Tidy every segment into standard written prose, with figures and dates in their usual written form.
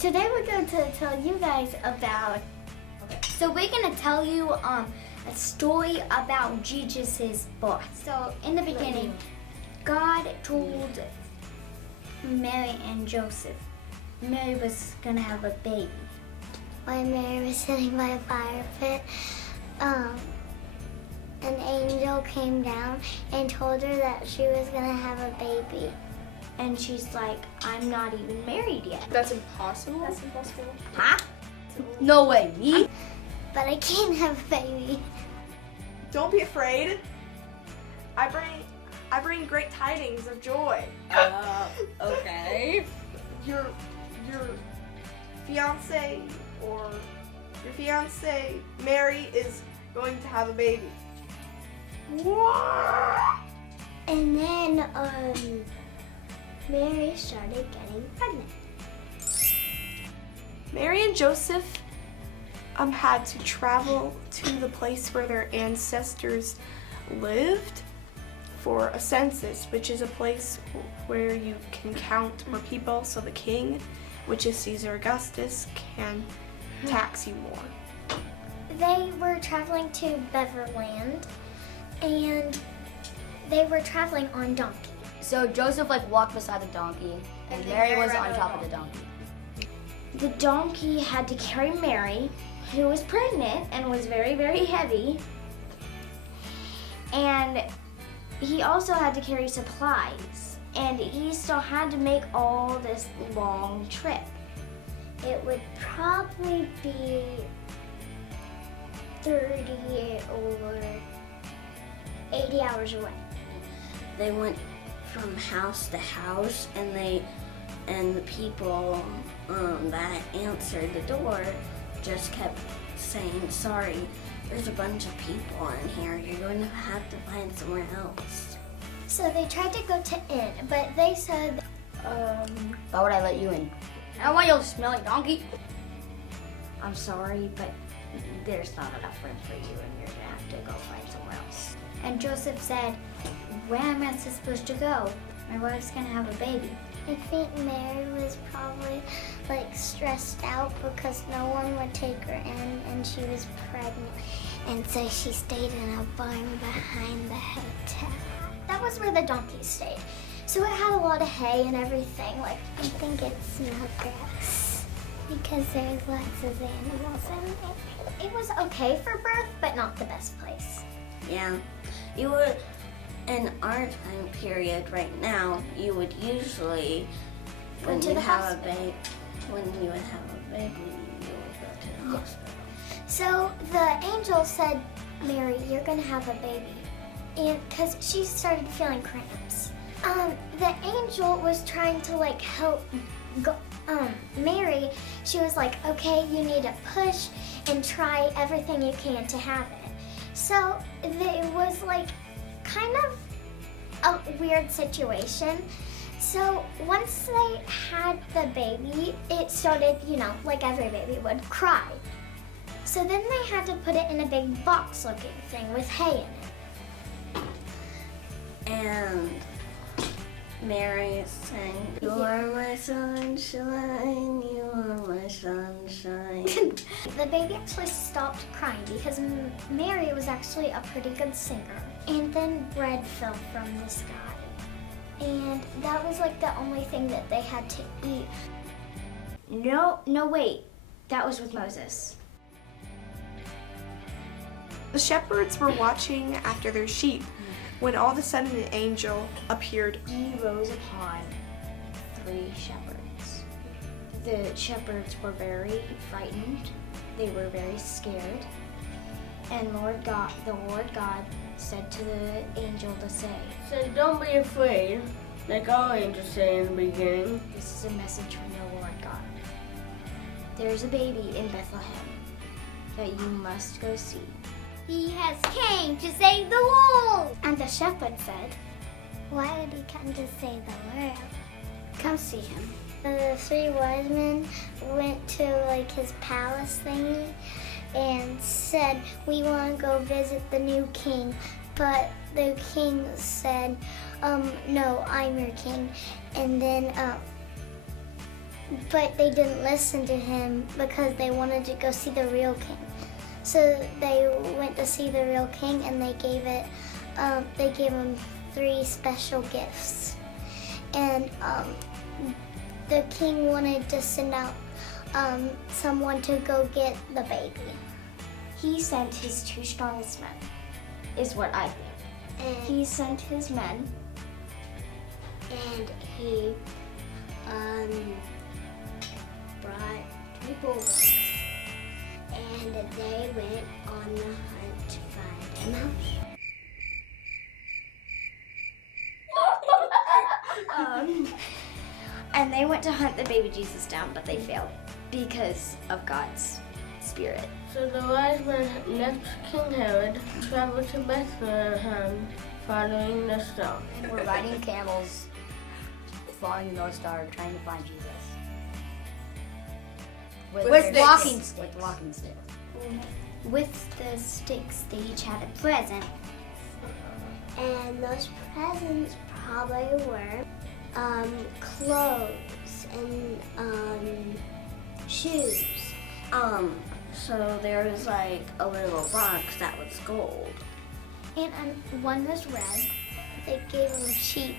Today we're going to tell you guys about, so we're going to tell you a story about Jesus' birth. So in the beginning, God told Mary and Joseph Mary was going to have a baby. When Mary was sitting by a fire pit, an angel came down and told her that she was going to have a baby. And she's like, I'm not even married yet. That's impossible? That's impossible. Huh? No way, me? But I can't have a baby. Don't be afraid. I bring great tidings of joy. Okay. Your fiance or your fiance Mary is going to have a baby. And then Mary started getting pregnant. Mary and Joseph had to travel to the place where their ancestors lived for a census, which is a place where you can count more people, so the king, which is Caesar Augustus, can tax you more. They were traveling to Beverland, and they were traveling on donkey. So Joseph walked beside the donkey, and Mary was on top of the donkey. The donkey had to carry Mary, who was pregnant and was very, very heavy. And he also had to carry supplies. And he still had to make all this long trip. It would probably be 30 or 80 hours away. They went from house to house, and the people that answered the door just kept saying, "Sorry, there's a bunch of people in here. You're going to have to find somewhere else." So they tried to go to inn, but they said, Why would I let you in? I don't want you to smell like donkey. I'm sorry, but there's not enough room for you and you're gonna have to go find somewhere else. And Joseph said, where am I supposed to go? My wife's gonna have a baby. I think Mary was probably stressed out because no one would take her in and she was pregnant. And so she stayed in a barn behind the hotel. That was where the donkey stayed. So it had a lot of hay and everything. I think it smelled gross because there's lots of animals in it. It was okay for birth, but not the best place. Yeah, you would, in our time period right now, you would usually, when you would have a baby, you would go to the hospital. So the angel said, Mary, you're gonna have a baby. And because she started feeling cramps. The angel was trying to help Mary. She was like, okay, you need to push and try everything you can to have it. So it was kind of a weird situation. So once they had the baby, it started, like every baby would, cry. So then they had to put it in a big box looking thing with hay in it. And Mary sang, "You are my sunshine, you are my sunshine." The baby actually stopped crying because Mary was actually a pretty good singer. And then bread fell from the sky. And that was the only thing that they had to eat. No, wait. That was with Moses. The shepherds were watching after their sheep when all of a sudden an angel appeared. He rose upon 3 shepherds. The shepherds were very frightened. They were very scared. And the Lord God said to the angel to say, So don't be afraid, like our angel said in the beginning. this is a message from the Lord God. There's a baby in Bethlehem that you must go see. He has came to save the world. And the shepherd said, why would he come to save the world? Come see him. The 3 wise men went to his palace thingy and said, we want to go visit the new king. But the king said, no, I'm your king. And then but they didn't listen to him because they wanted to go see the real king. So they went to see the real king, and they gave him 3 special gifts. And the king wanted to send out someone to go get the baby. He sent his 2 strongest men, is what I think. And He sent his men. and he brought 2 bulldogs, and they went on the hunt to find a mouse. And they went to hunt the baby Jesus down, but they failed because of God's spirit. So the wise men left King Herod, traveled to Bethlehem, following the star. And we're riding camels, following the North Star, trying to find Jesus. With their walking sticks. With walking sticks. With the sticks, they each had a present. And those presents probably were clothes and shoes. So there was like a little box that was gold. And one was red. They gave him a sheep.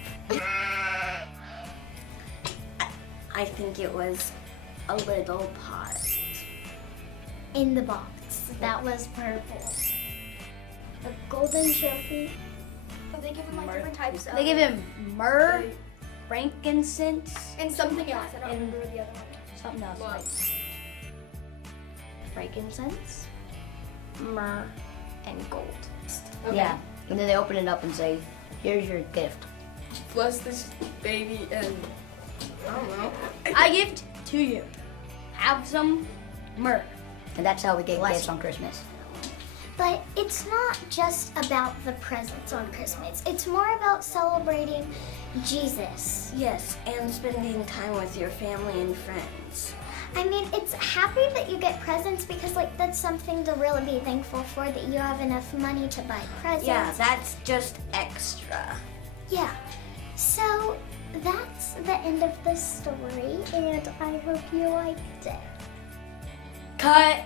I think it was a little pot. In the box. That was purple. A golden trophy. They give him like different types of. They give him myrrh, frankincense, and something else. I don't remember the other one. something else. Like frankincense? Myrrh and gold. Yeah. And then they open it up and say, here's your gift. Bless this baby and I don't know. I gift to you. Have some myrrh. And that's how we get gifts on Christmas. But it's not just about the presents on Christmas. It's more about celebrating Jesus. Yes, and spending time with your family and friends. I mean, it's happy that you get presents because, like, that's something to really be thankful for, that you have enough money to buy presents. Yeah, that's just extra. Yeah. So that's the end of the story, and I hope you liked it. Cut!